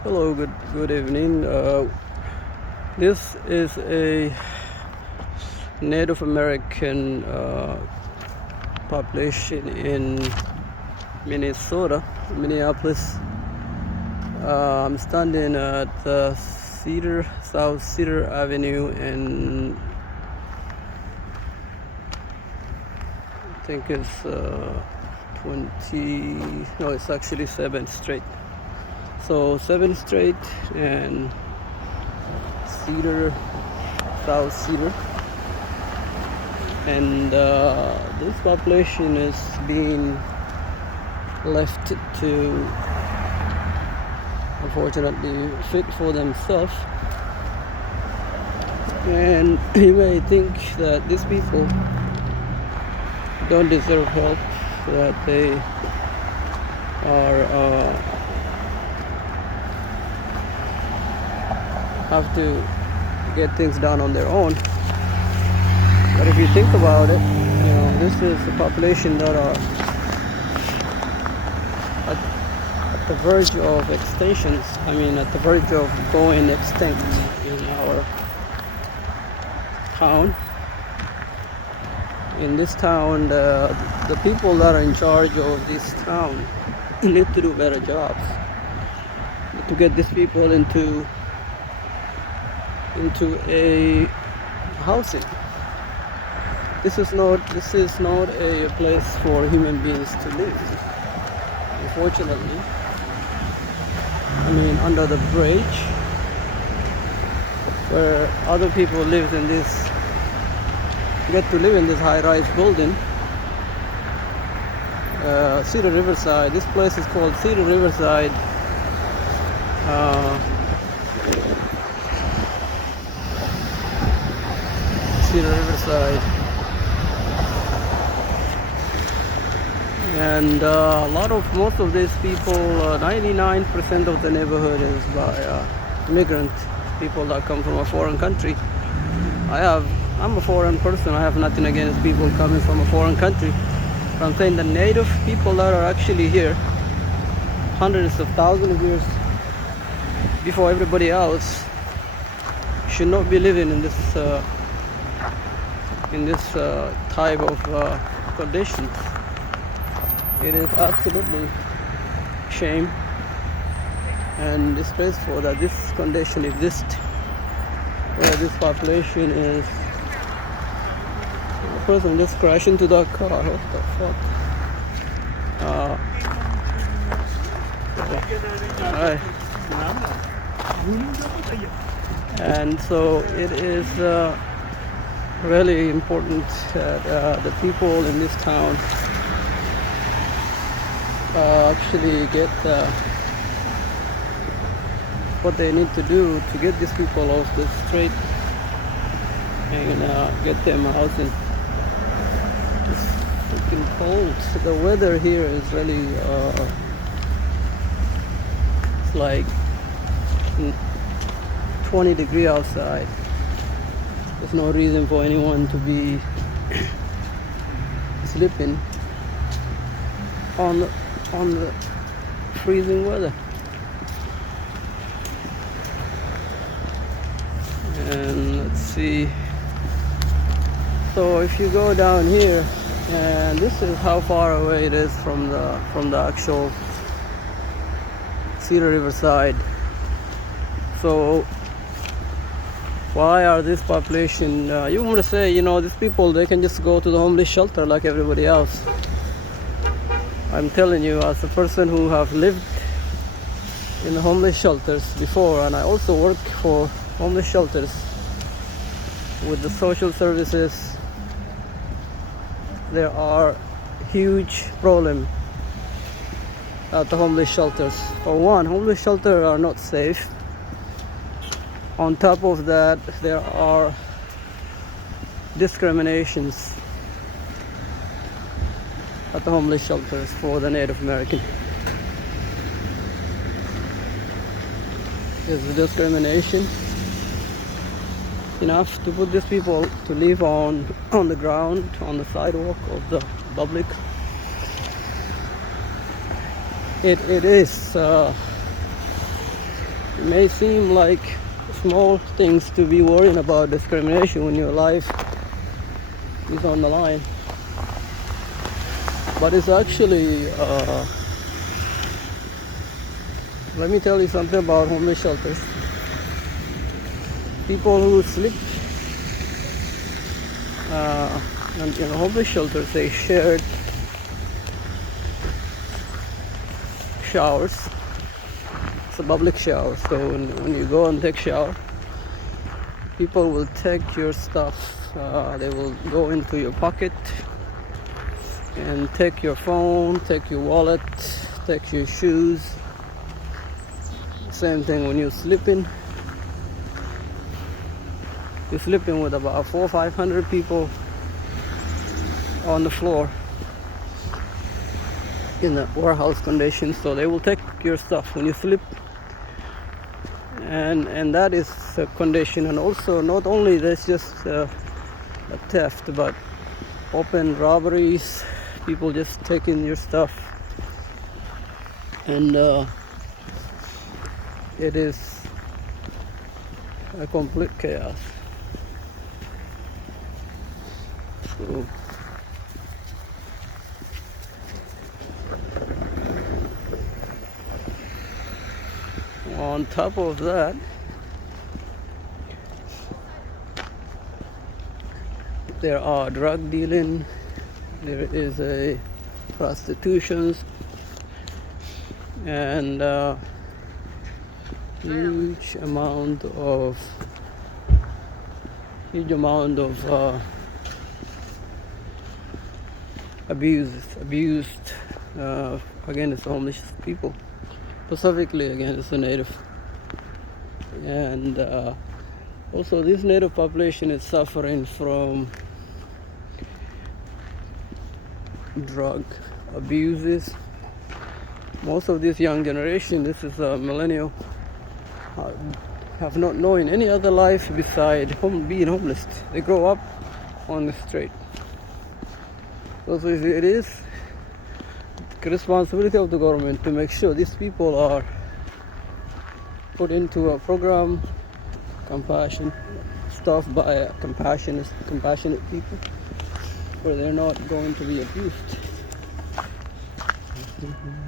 Hello, good evening. This is a Native American population in Minnesota, Minneapolis. I'm standing at South Cedar Avenue, and I think it's 20. No, it's actually 7th Street. So 7th Street and Cedar, South Cedar, and this population is being left to, unfortunately, fit for themselves. And you may think that these people don't deserve help, that they are have to get things done on their own. But if you think about it, this is a population that are at the verge of extinctions. At the verge of going extinct in our town. In this town, the people that are in charge of this town need to do better jobs to get these people into a housing. This is not a place for human beings to live. Unfortunately, under the bridge where other people live in this, get to live in this high-rise building. Cedar Riverside. This place is called Cedar Riverside. Cedar Riverside, and most of these people, 99% of the neighborhood is by immigrant people that come from a foreign country. I'm a foreign person. I have nothing against people coming from a foreign country. But I'm saying the native people that are actually here, hundreds of thousands of years before everybody else, should not be living in this type of conditions. It is absolutely shame and disgraceful that this condition exists, where this population is. The person just crashed into the car. What the fuck? Alright. And so it is really important that the people in this town actually get what they need to do to get these people off the street and get them housing. It's freaking cold. The weather here is really it's like 20 degrees outside. There's no reason for anyone to be sleeping on the freezing weather. And let's see. So if you go down here, and this is how far away it is from the actual Cedar Riverside. So why are this population, you want to say, these people, they can just go to the homeless shelter like everybody else. I'm telling you, as a person who have lived in the homeless shelters before, and I also work for homeless shelters with the social services, there are huge problems at the homeless shelters. For one, homeless shelters are not safe. On top of that, there are discriminations at the homeless shelters for the Native American. There's discrimination enough to put these people to live on the ground, on the sidewalk of the public. It is It may seem like small things to be worrying about discrimination when your life is on the line, but it's actually let me tell you something about homeless shelters. People who sleep in homeless shelters, they shared showers. It's a public shower, so when you go and take shower, people will take your stuff. They will go into your pocket and take your phone, take your wallet, take your shoes. Same thing when you're sleeping. You're sleeping with about 400 or 500 people on the floor in a warehouse condition, so they will take your stuff when you sleep, and that is a condition. And also, not only that's just a theft, but open robberies, people just taking your stuff, and it is a complete chaos. So, on top of that, there are drug dealing, there is a prostitutions, and huge amount of abused against homeless people, specifically against the native. And also this native population is suffering from drug abuses. Most of this young generation, this is a millennial, have not known any other life beside being homeless. They grow up on the street. So it is the responsibility of the government to make sure these people are put into a program, staffed by compassionate people, where they're not going to be abused.